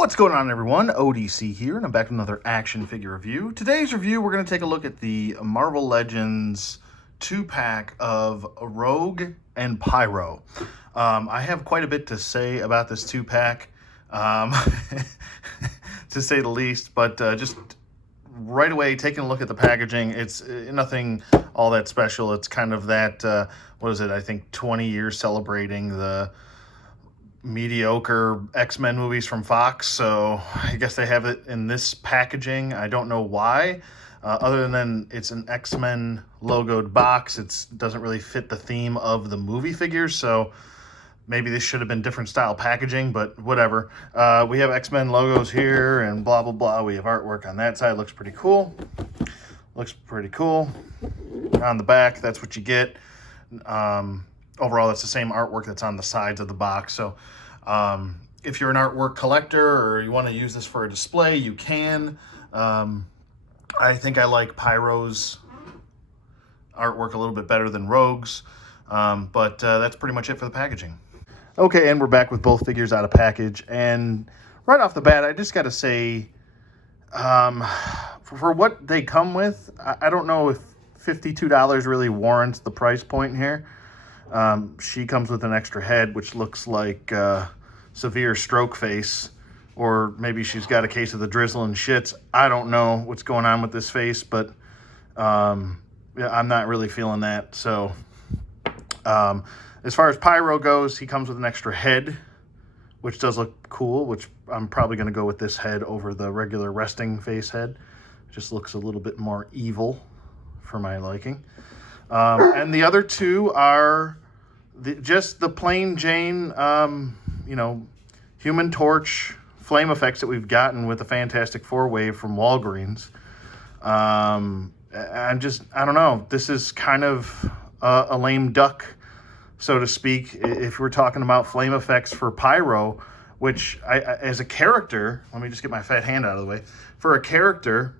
What's going on, everyone? ODC here, and I'm back with another action figure review. Today's review, we're going to take a look at the Marvel Legends 2-pack of Rogue and Pyro. I have quite a bit to say about this 2-pack, to say the least, but just right away, taking a look at the packaging, it's nothing all that special. It's kind of that, what is it, I think 20 years celebrating the mediocre X-Men movies from Fox, so I guess they have it in this packaging. I don't know why, other than it's an X-Men logoed box. It doesn't really fit the theme of the movie figures, so maybe this should have been different style packaging, but whatever. We have X-Men logos here and blah blah blah. We have artwork on that side. Looks pretty cool. On the back, that's what you get. Overall, that's the same artwork that's on the sides of the box. So if you're an artwork collector or you want to use this for a display, you can. I think I like Pyro's artwork a little bit better than Rogue's, but that's pretty much it for the packaging. Okay, and we're back with both figures out of package. And right off the bat, I just got to say, for what they come with, I don't know if $52 really warrants the price point here. She comes with an extra head, which looks like severe stroke face, or maybe she's got a case of the drizzle and shits. I don't know what's going on with this face, but yeah, I'm not really feeling that. So as far as Pyro goes, he comes with an extra head, which does look cool, which I'm probably going to go with this head over the regular resting face head. It just looks a little bit more evil for my liking. And the other two are just the plain Jane, Human Torch flame effects that we've gotten with the Fantastic Four wave from Walgreens. I don't know. This is kind of a lame duck, so to speak, if we're talking about flame effects for Pyro, which as a character, let me just get my fat hand out of the way, for a character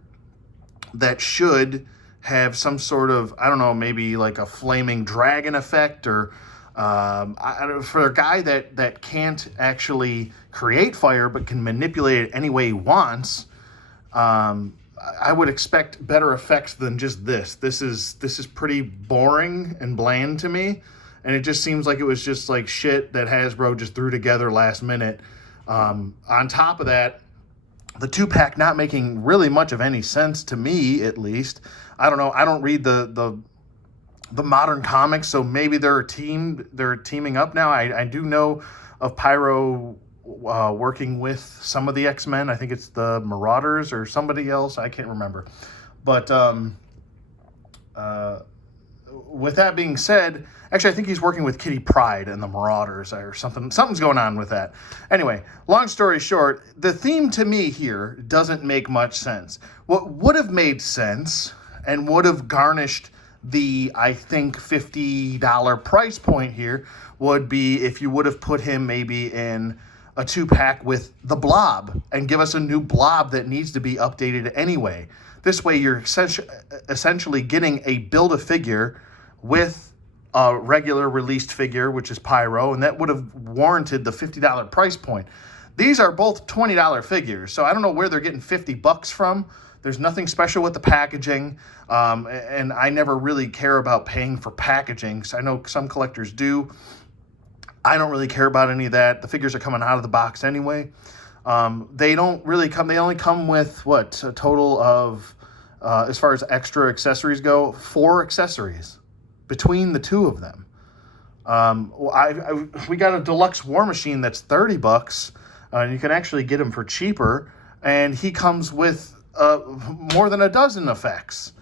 that should have some sort of, I don't know, maybe like a flaming dragon effect, or for a guy that can't actually create fire but can manipulate it any way he wants, I would expect better effects than just this. This is pretty boring and bland to me, and it just seems like it was just like shit that Hasbro just threw together last minute. On top of that, the 2-pack not making really much of any sense to me, at least. I don't know. I don't read the modern comics, so maybe they're teaming up now. I do know of Pyro working with some of the X-Men. I think it's the Marauders or somebody else. I can't remember. But with that being said, actually, I think he's working with Kitty Pryde and the Marauders or something. Something's going on with that. Anyway, long story short, the theme to me here doesn't make much sense. What would have made sense and would have garnished the, I think, $50 price point here would be if you would have put him maybe in a 2-pack with the Blob and give us a new Blob that needs to be updated anyway. This way you're essentially getting a Build-A-Figure with a regular released figure, which is Pyro, and that would have warranted the $50 price point. These are both $20 figures, so I don't know where they're getting $50 from. There's nothing special with the packaging, and I never really care about paying for packaging, so I know some collectors do. I don't really care about any of that. The figures are coming out of the box anyway. They don't really come, they only come with, what, a total of, as far as extra accessories go, 4 accessories between the two of them. We got a deluxe War Machine that's $30, and you can actually get him for cheaper, and he comes with more than a dozen effects.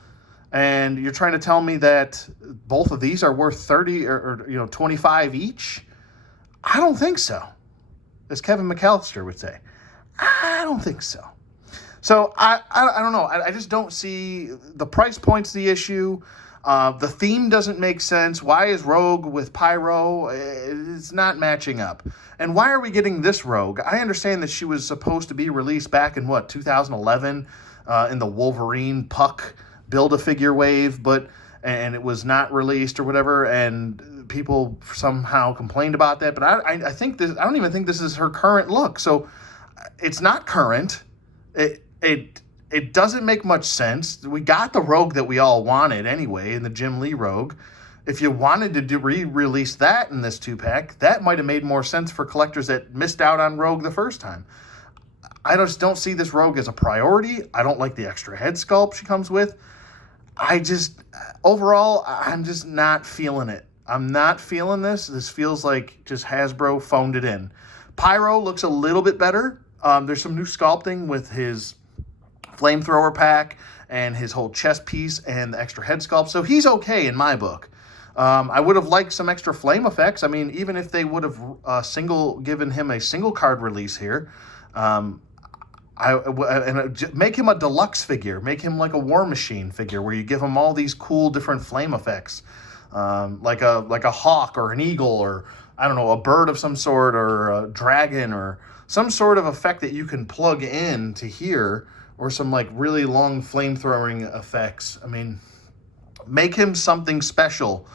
And you're trying to tell me that both of these are worth 30 or 25 each? I don't think so. As Kevin McAllister would say, I don't think so. So I don't know. I just don't see the price point's the issue. The theme doesn't make sense. Why is Rogue with Pyro? It's not matching up. And why are we getting this Rogue? I understand that she was supposed to be released back in, 2011 in the Wolverine Puck Build-A-Figure wave, and it was not released or whatever, and people somehow complained about that. But I think this, I don't even think this is her current look. So It's not current. It doesn't make much sense. We got the Rogue that we all wanted anyway, in the Jim Lee Rogue. If you wanted to re-release that in this 2-pack, that might have made more sense for collectors that missed out on Rogue the first time. I just don't see this Rogue as a priority. I don't like the extra head sculpt she comes with. Overall, I'm just not feeling it. I'm not feeling this. This feels like just Hasbro phoned it in. Pyro looks a little bit better. There's some new sculpting with his flamethrower pack and his whole chest piece and the extra head sculpt. So he's okay in my book. I would have liked some extra flame effects. I mean, even if they would have given him a single card release here, make him a deluxe figure. Make him like a War Machine figure where you give him all these cool different flame effects, like a hawk or an eagle, or I don't know, a bird of some sort, or a dragon, or some sort of effect that you can plug in to here, or some like really long flamethrowing effects. I mean, make him something special,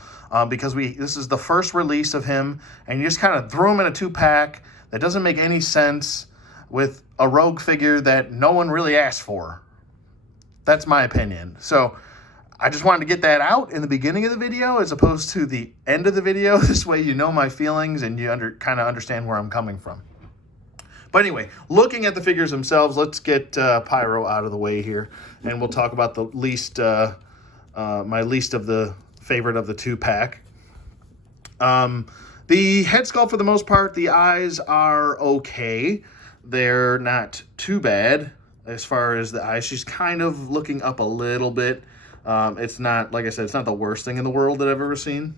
because this is the first release of him, and you just kind of threw him in a 2-pack that doesn't make any sense with a Rogue figure that no one really asked for. That's my opinion. So I just wanted to get that out in the beginning of the video as opposed to the end of the video. This way you know my feelings and you kind of understand where I'm coming from. But anyway, looking at the figures themselves, let's get Pyro out of the way here, and we'll talk about the least, my least of the favorite of the 2-pack. The head sculpt, for the most part, the eyes are okay. They're not too bad as far as the eyes. She's kind of looking up a little bit. It's not, like I said, it's not the worst thing in the world that I've ever seen.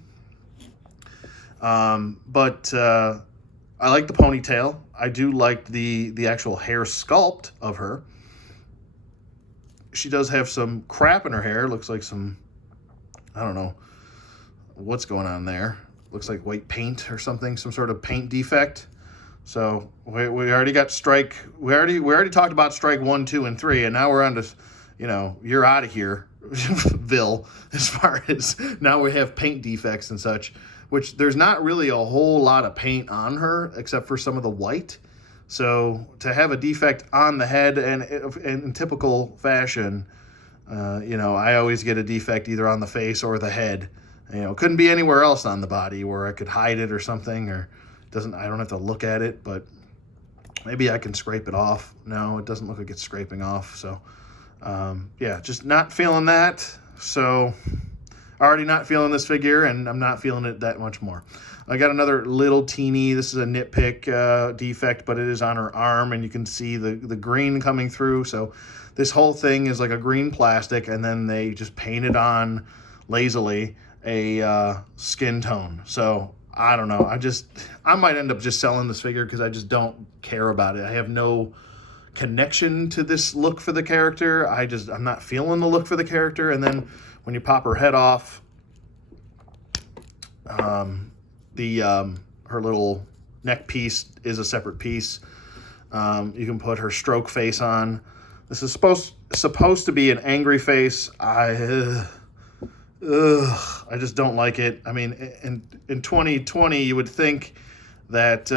But I like the ponytail. I do like the actual hair sculpt of her. She does have some crap in her hair. Looks like some, I don't know what's going on there. Looks like white paint or something, some sort of paint defect. So we already got strike. We already talked about strike 1, 2, and 3, and now we're on to, you're out of here, Vil. As far as now we have paint defects and such, which there's not really a whole lot of paint on her except for some of the white. So to have a defect on the head, and in typical fashion, I always get a defect either on the face or the head. Couldn't be anywhere else on the body where I could hide it or something, or I don't have to look at it, but maybe I can scrape it off. No, it doesn't look like it's scraping off. So, yeah, just not feeling that. So, already not feeling this figure, and I'm not feeling it that much more. I got another little teeny, this is a nitpick defect, but it is on her arm, and you can see the green coming through. So this whole thing is like a green plastic, and then they just painted on lazily a skin tone. So I don't know. I might end up just selling this figure because I just don't care about it. I have no connection to this look for the character. I'm not feeling the look for the character. And then when you pop her head off, her little neck piece is a separate piece. You can put her stroke face on. This is supposed to be an angry face. I just don't like it. I mean, in 2020, you would think that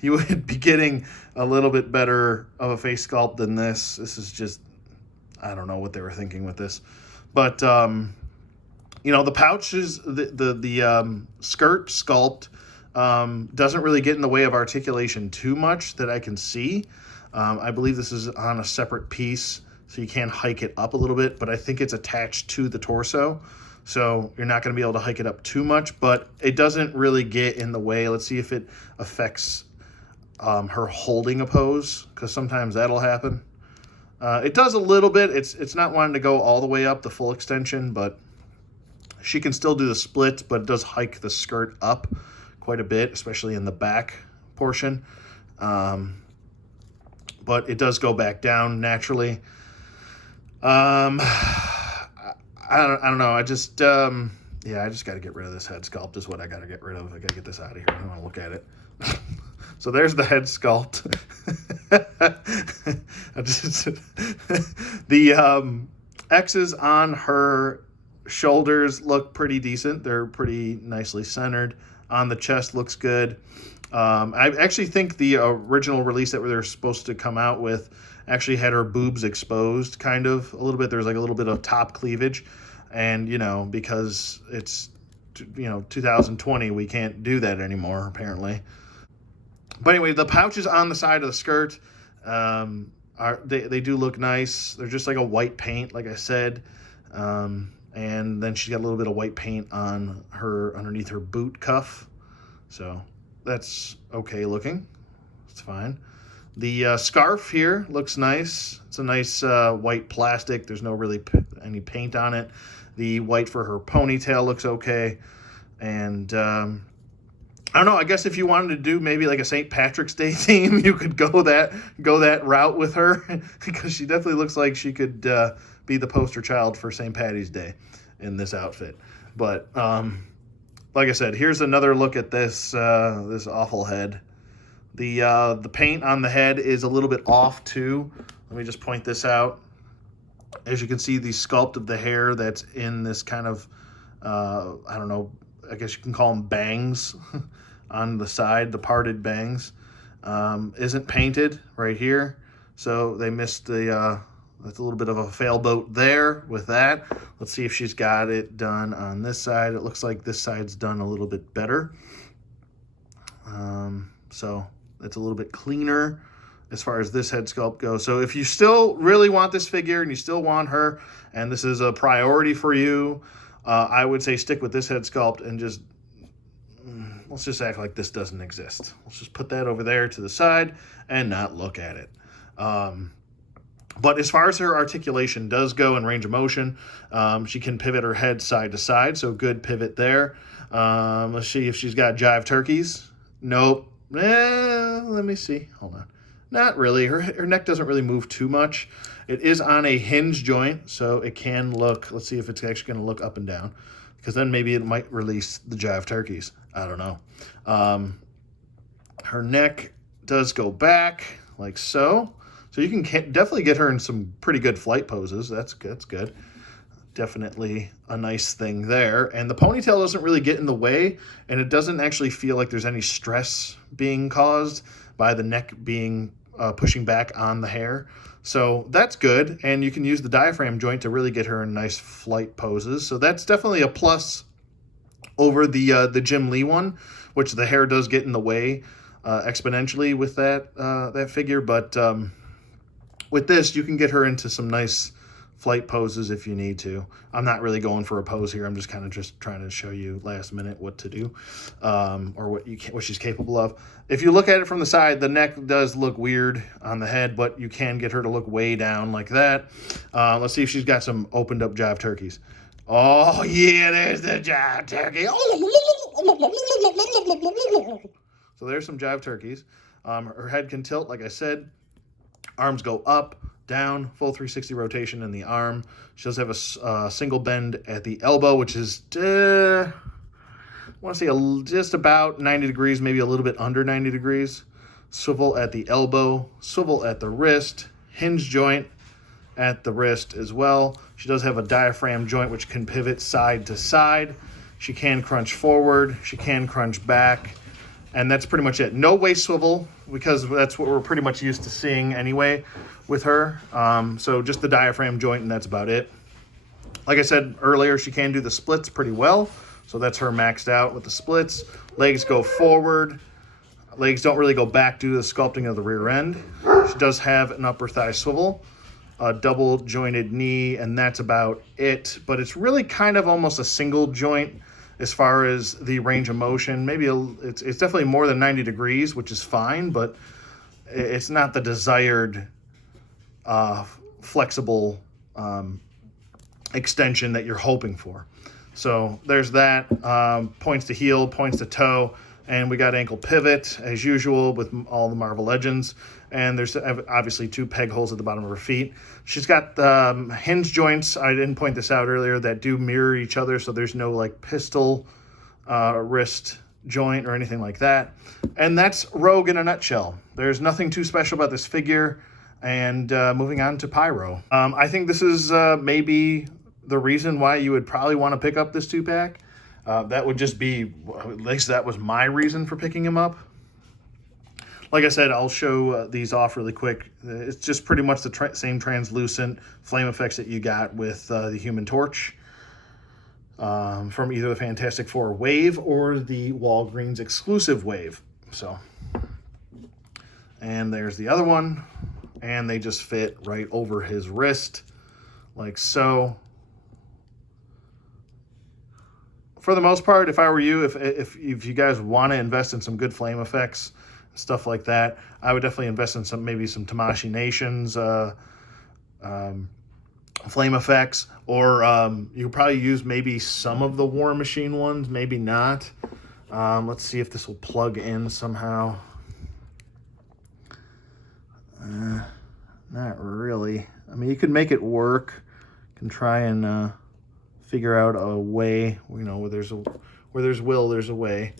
you would be getting a little bit better of a face sculpt than this. This is just, I don't know what they were thinking with this. But, the pouches, the skirt sculpt doesn't really get in the way of articulation too much that I can see. I believe this is on a separate piece, so you can hike it up a little bit, but I think it's attached to the torso, so you're not going to be able to hike it up too much, but it doesn't really get in the way. Let's see if it affects her holding a pose, because sometimes that'll happen. It does a little bit. It's not wanting to go all the way up the full extension, but she can still do the split, but it does hike the skirt up quite a bit, especially in the back portion. But it does go back down naturally. I don't know. I just got to get rid of this head sculpt is what I got to get rid of. I got to get this out of here. I don't want to look at it. So there's the head sculpt. The X's on her shoulders look pretty decent. They're pretty nicely centered. On the chest looks good. I actually think the original release that they were supposed to come out with actually had her boobs exposed, kind of, a little bit. There's like a little bit of top cleavage. And, you know, because it's, 2020, we can't do that anymore, apparently. But anyway, the pouches on the side of the skirt, they do look nice. They're just like a white paint, like I said. And then she's got a little bit of white paint on her, underneath her boot cuff. So that's okay looking. It's fine. The scarf here looks nice. It's a nice white plastic. There's no really any paint on it. The white for her ponytail looks okay. And I don't know, I guess if you wanted to do maybe like a St. Patrick's Day theme, you could go that route with her, because she definitely looks like she could be the poster child for St. Patty's Day in this outfit. But like I said, here's another look at this this awful head. The paint on the head is a little bit off too. Let me just point this out. As you can see, the sculpt of the hair that's in this kind of, I don't know, I guess you can call them bangs on the side, the parted bangs, isn't painted right here. So they missed the, that's a little bit of a failboat there with that. Let's see if she's got it done on this side. It looks like this side's done a little bit better. So it's a little bit cleaner as far as this head sculpt goes. So if you still really want this figure and you still want her, and this is a priority for you, I would say stick with this head sculpt and just, let's just act like this doesn't exist. Let's just put that over there to the side and not look at it. But as far as her articulation does go and range of motion, she can pivot her head side to side, so good pivot there. Let's see if she's got jive turkeys. Nope. Let me see. Hold on. Not really. Her neck doesn't really move too much. It is on a hinge joint, so it can look, let's see if it's actually going to look up and down, because then maybe it might release the jive turkeys. I don't know. Her neck does go back like so. So you can definitely get her in some pretty good flight poses. That's good. Definitely a nice thing there. And the ponytail doesn't really get in the way, and it doesn't actually feel like there's any stress being caused by the neck being pushing back on the hair. So that's good, and you can use the diaphragm joint to really get her in nice flight poses. So that's definitely a plus over the Jim Lee one, which the hair does get in the way exponentially with that figure. But with this, you can get her into some nice flight poses if you need to. I'm not really going for a pose here. I'm just kind of just trying to show you last minute what to do, or what she's capable of. If you look at it from the side, the neck does look weird on the head, but you can get her to look way down like that. Let's see if she's got some opened up jive turkeys. Oh yeah, there's the jive turkey. So there's some jive turkeys. Her head can tilt, like I said. Arms go up, down, full 360 rotation in the arm. She does have a single bend at the elbow, which is, I want to say just about 90 degrees, maybe a little bit under 90 degrees. Swivel at the elbow, swivel at the wrist, hinge joint at the wrist as well. She does have a diaphragm joint, which can pivot side to side. She can crunch forward. She can crunch back. And that's pretty much it. No waist swivel, because that's what we're pretty much used to seeing anyway with her. So just the diaphragm joint, and that's about it. Like I said earlier, she can do the splits pretty well. So that's her maxed out with the splits. Legs go forward. Legs don't really go back due to the sculpting of the rear end. She does have an upper thigh swivel, a double jointed knee, and that's about it. But it's really kind of almost a single joint as far as the range of motion. Maybe it's definitely more than 90 degrees, which is fine, but it's not the desired flexible extension that you're hoping for. So there's that. Points to heel, points to toe, and we got ankle pivot as usual with all the Marvel Legends. And there's obviously 2 peg holes at the bottom of her feet. She's got hinge joints, I didn't point this out earlier, that do mirror each other, so there's no like pistol wrist joint or anything like that. And that's Rogue in a nutshell. There's nothing too special about this figure. And moving on to Pyro. I think this is maybe the reason why you would probably want to pick up this 2-pack. That would just be, at least that was my reason for picking him up. like I said, I'll show these off really quick. It's just pretty much the same translucent flame effects that you got with the Human Torch from either the Fantastic Four wave or the Walgreens exclusive wave. So, and there's the other one, and they just fit right over his wrist, like so. For the most part, if I were you, if you guys want to invest in some good flame effects, stuff like that, I would definitely invest in maybe some Tamashii Nations flame effects, or you could probably use maybe some of the War Machine ones, maybe not. Let's see if this will plug in somehow. Not really. I mean, you could make it work. You can try and figure out a way, where there's will, there's a way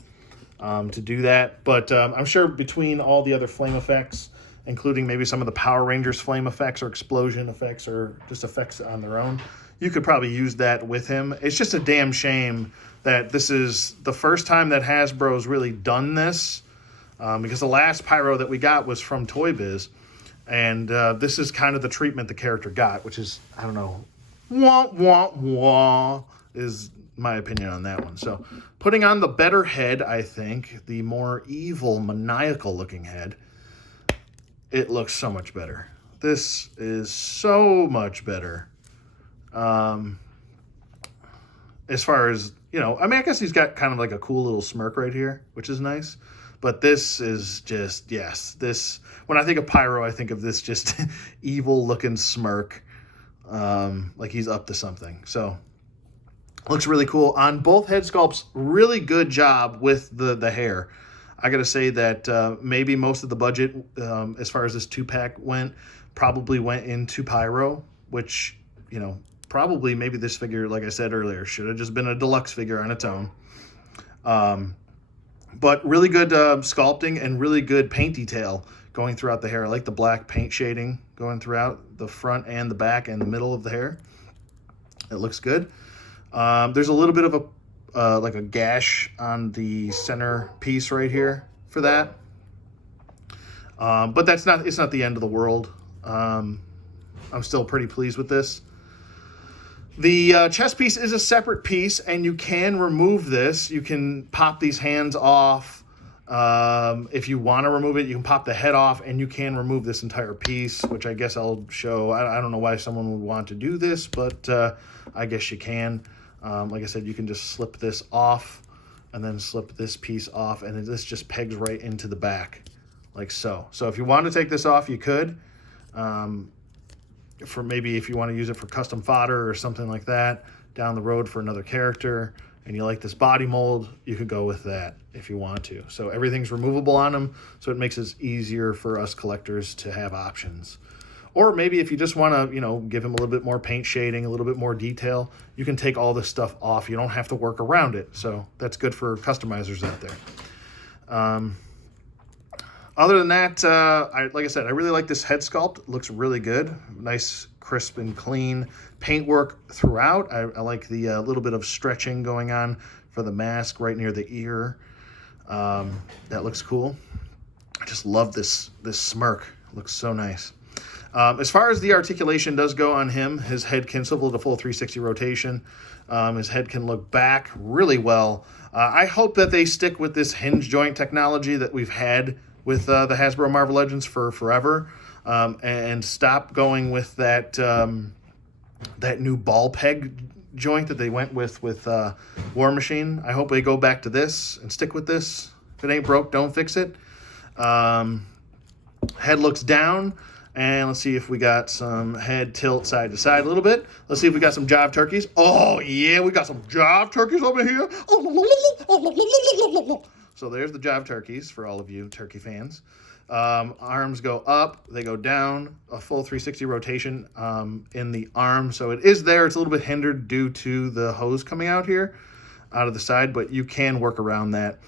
to do that. But I'm sure between all the other flame effects, including maybe some of the Power Rangers flame effects or explosion effects or just effects on their own, you could probably use that with him. It's just a damn shame that this is the first time that Hasbro's really done this, because the last Pyro that we got was from Toy Biz, and this is kind of the treatment the character got, which is, I don't know, wah, wah, wah, is my opinion on that one. So putting on the better head, I think, the more evil, maniacal looking head, it looks so much better. This is so much better. As far as, I mean, I guess he's got kind of like a cool little smirk right here, which is nice. But this is just, yes, this, when I think of Pyro, I think of this just evil looking smirk. Like he's up to something. So looks really cool on both head sculpts. Really good job with the hair. I gotta say that maybe most of the budget as far as this 2-pack went probably went into Pyro, which probably maybe this figure, like I said earlier, should have just been a deluxe figure on its own. But really good sculpting and really good paint detail going throughout the hair. I like the black paint shading going throughout the front and the back and the middle of the hair. It looks good. There's a little bit of a like a gash on the center piece right here for that. But it's not the end of the world. I'm still pretty pleased with this. The chest piece is a separate piece, and you can remove this. You can pop these hands off. If you want to remove it, you can pop the head off, and you can remove this entire piece, which I guess I'll show. I don't know why someone would want to do this, but I guess you can. Like I said, you can just slip this off and then slip this piece off, and this just pegs right into the back, like so. So if you want to take this off, you could. For maybe if you want to use it for custom fodder or something like that down the road for another character, and you like this body mold, you could go with that if you want to. So everything's removable on them, so it makes it easier for us collectors to have options. Or maybe if you just want to, give him a little bit more paint shading, a little bit more detail, you can take all this stuff off. You don't have to work around it. So that's good for customizers out there. Other than that, like I said, I really like this head sculpt. It looks really good. Nice, crisp, and clean paintwork throughout. I like the little bit of stretching going on for the mask right near the ear. That looks cool. I just love this smirk. It looks so nice. As far as the articulation does go on him, his head can swivel to full 360 rotation. His head can look back really well. I hope that they stick with this hinge joint technology that we've had with the Hasbro Marvel Legends for forever, and stop going with that that new ball peg joint that they went with War Machine. I hope they go back to this and stick with this. If it ain't broke, don't fix it. Head looks down, and let's see if we got some head tilt side to side a little bit. Let's see if we got some jive turkeys. Oh yeah, we got some jive turkeys over here. So there's the jive turkeys for all of you turkey fans. Arms go up, they go down, a full 360 rotation in the arm. So it is there. It's a little bit hindered due to the hose coming out here, out of the side, but you can work around that.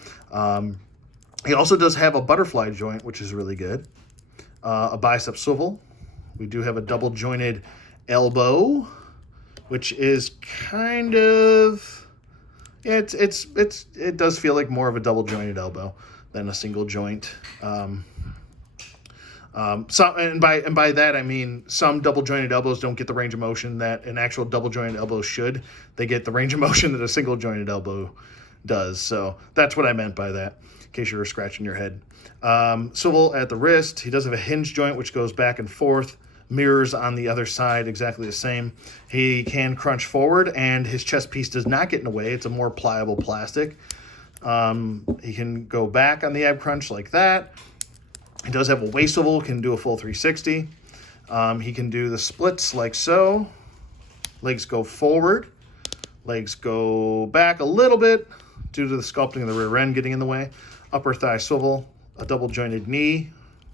He also does have a butterfly joint, which is really good. A bicep swivel. We do have a double jointed elbow, which is kind of... Yeah, it does feel like more of a double jointed elbow, than a single joint. And by that I mean some double jointed elbows don't get the range of motion that an actual double jointed elbow should. They get the range of motion that a single jointed elbow does. So that's what I meant by that, in case you were scratching your head. Swivel at the wrist. He does have a hinge joint which goes back and forth. Mirrors on the other side, exactly the same. He can crunch forward, and his chest piece does not get in the way. It's a more pliable plastic. He can go back on the ab crunch like that. He does have a waist swivel, can do a full 360. He can do the splits like so. Legs go forward. Legs go back a little bit due to the sculpting of the rear end getting in the way. Upper thigh swivel, a double jointed knee,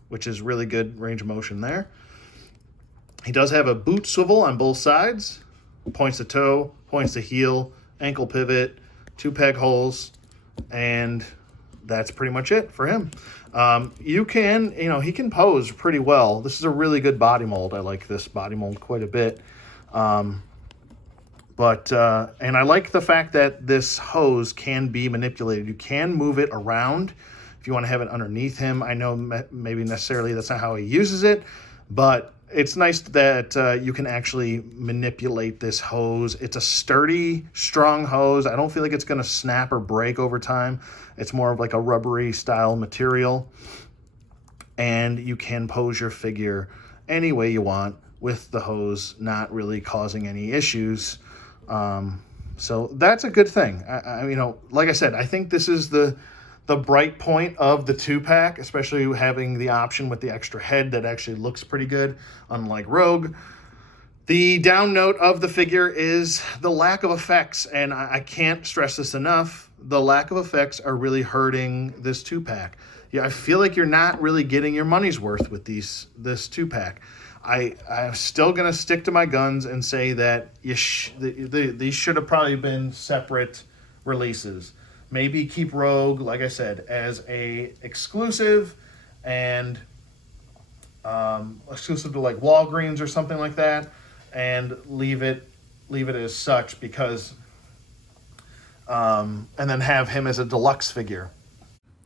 which is really good range of motion there. He does have a boot swivel on both sides. Points to toe, points to heel, ankle pivot, 2 peg holes, and that's pretty much it for him. He can pose pretty well. This is a really good body mold. I like this body mold quite a bit. And I like the fact that this hose can be manipulated. You can move it around if you want to have it underneath him. I know maybe necessarily that's not how he uses it, but it's nice that you can actually manipulate this hose. It's a sturdy, strong hose. I don't feel like it's going to snap or break over time. It's more of like a rubbery style material. And you can pose your figure any way you want with the hose, not really causing any issues. So that's a good thing. Like I said, I think this is the bright point of the 2-pack, especially having the option with the extra head that actually looks pretty good, unlike Rogue. The down note of the figure is the lack of effects, and I can't stress this enough. The lack of effects are really hurting this 2-pack. Yeah, I feel like you're not really getting your money's worth with this 2-pack. I'm still going to stick to my guns and say that these should have probably been separate releases. Maybe keep Rogue, like I said, as a exclusive and exclusive to like Walgreens or something like that, and leave it as such, because and then have him as a deluxe figure.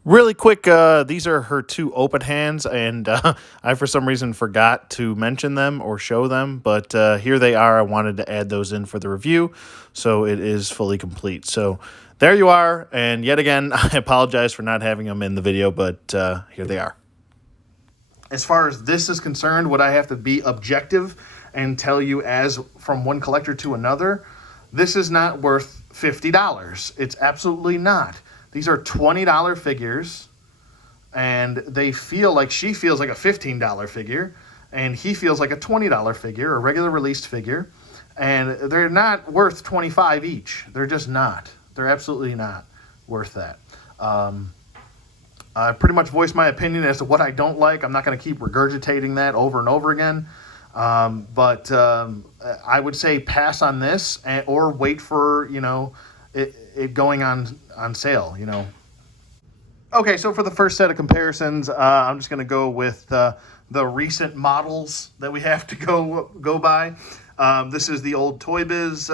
Really quick, these are her 2 open hands, and I for some reason forgot to mention them or show them, but here they are. I wanted to add those in for the review, so it is fully complete. So there you are, and yet again, I apologize for not having them in the video, but here they are. As far as this is concerned, would I have to be objective and tell you as from one collector to another? This is not worth $50. It's absolutely not. These are $20 figures, and they feel like she feels like a $15 figure, and he feels like a $20 figure, a regular released figure, and they're not worth $25 each. They're just not. They're absolutely not worth that. I pretty much voiced my opinion as to what I don't like. I'm not going to keep regurgitating that over and over again. But I would say pass on this, or wait for, it going on sale, Okay, so for the first set of comparisons, I'm just going to go with the recent models that we have to go by. This is the old Toy Biz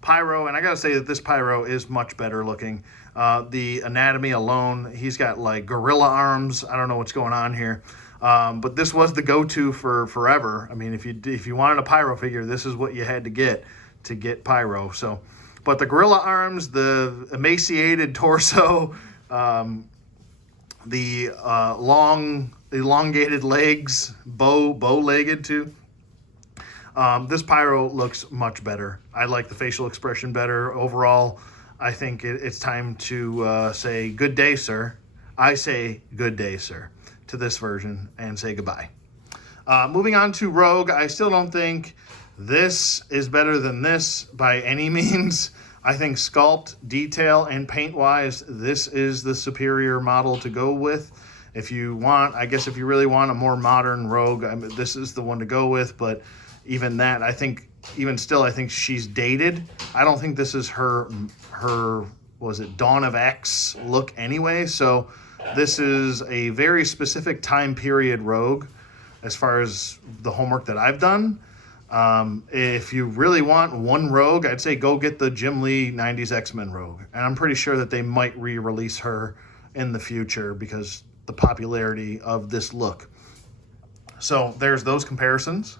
Pyro, and I gotta say that this Pyro is much better looking. The anatomy alone, he's got like gorilla arms. I don't know what's going on here, but this was the go-to for forever. I mean, if you wanted a Pyro figure, this is what you had to get Pyro. So, but the gorilla arms, the emaciated torso, the long elongated legs, bow-legged too. This Pyro looks much better. I like the facial expression better. Overall, I think it's time to say good day, sir. I say good day, sir, to this version and say goodbye. Moving on to Rogue, I still don't think this is better than this by any means. I think sculpt, detail, and paint-wise, this is the superior model to go with. If you really want a more modern Rogue, this is the one to go with, but even that, I think she's dated. I don't think this is her Dawn of X look anyway. So this is a very specific time period Rogue as far as the homework that I've done. If you really want one Rogue, I'd say go get the Jim Lee 90s X-Men Rogue. And I'm pretty sure that they might re-release her in the future because the popularity of this look. So there's those comparisons.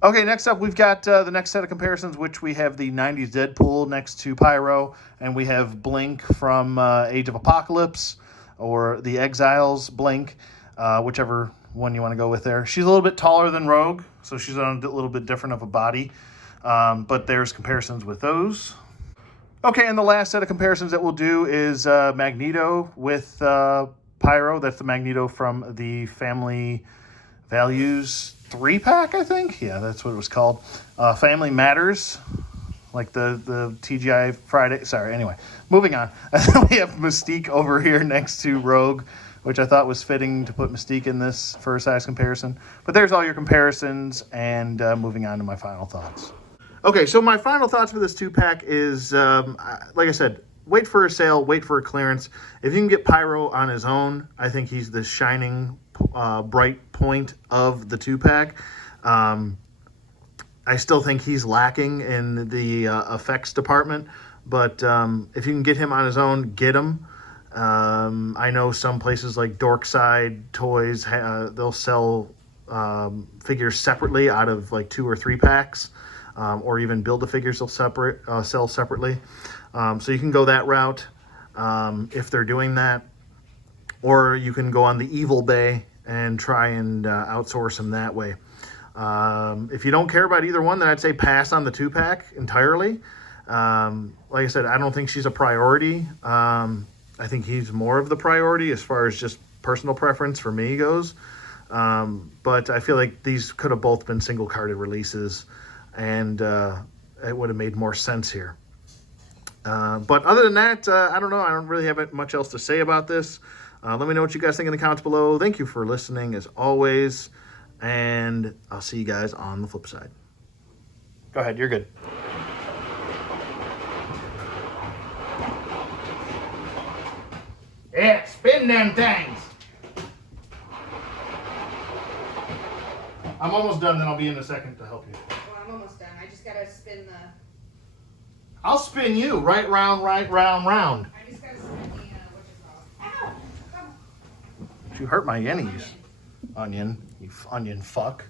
Okay, next up we've got the next set of comparisons, which we have the 90s Deadpool next to Pyro, and we have Blink from Age of Apocalypse, or the Exiles Blink, whichever one you want to go with there. She's a little bit taller than Rogue, so she's on a little bit different of a body, but there's comparisons with those. Okay, and the last set of comparisons that we'll do is Magneto with Pyro. That's the Magneto from the Family Values 3-pack, I think. Yeah, that's what it was called. Family Matters, like the TGI Friday. Sorry, anyway, moving on. We have Mystique over here next to Rogue, which I thought was fitting to put Mystique in this for a size comparison. But there's all your comparisons, and moving on to my final thoughts. Okay, so my final thoughts for this 2-pack is, like I said, wait for a sale, wait for a clearance. If you can get Pyro on his own, I think he's the shining bright point of the 2-pack. I still think he's lacking in the effects department, but if you can get him on his own, get him. I know some places like Dorkside Toys, they'll sell figures separately out of like 2 or 3 packs, or even Build-A-Figures they'll sell separately. So you can go that route if they're doing that. Or you can go on the Evil Bay and try and outsource them that way. If you don't care about either one, then I'd say pass on the 2-pack entirely. Like I said, I don't think she's a priority. I think he's more of the priority as far as just personal preference for me goes. But I feel like these could have both been single-carded releases, and it would have made more sense here. But other than that, I don't know. I don't really have much else to say about this. Let me know what you guys think in the comments below. Thank you for listening, as always, and I'll see you guys on the flip side. Go ahead. You're good. Yeah, spin them things. I'm almost done, then I'll be in a second to help you. Well, I'm almost done. I just gotta spin the... I'll spin you. Right round, round. I just gotta spin the, what you call it. Ow! Come. You hurt my yennies, onion. You onion fuck.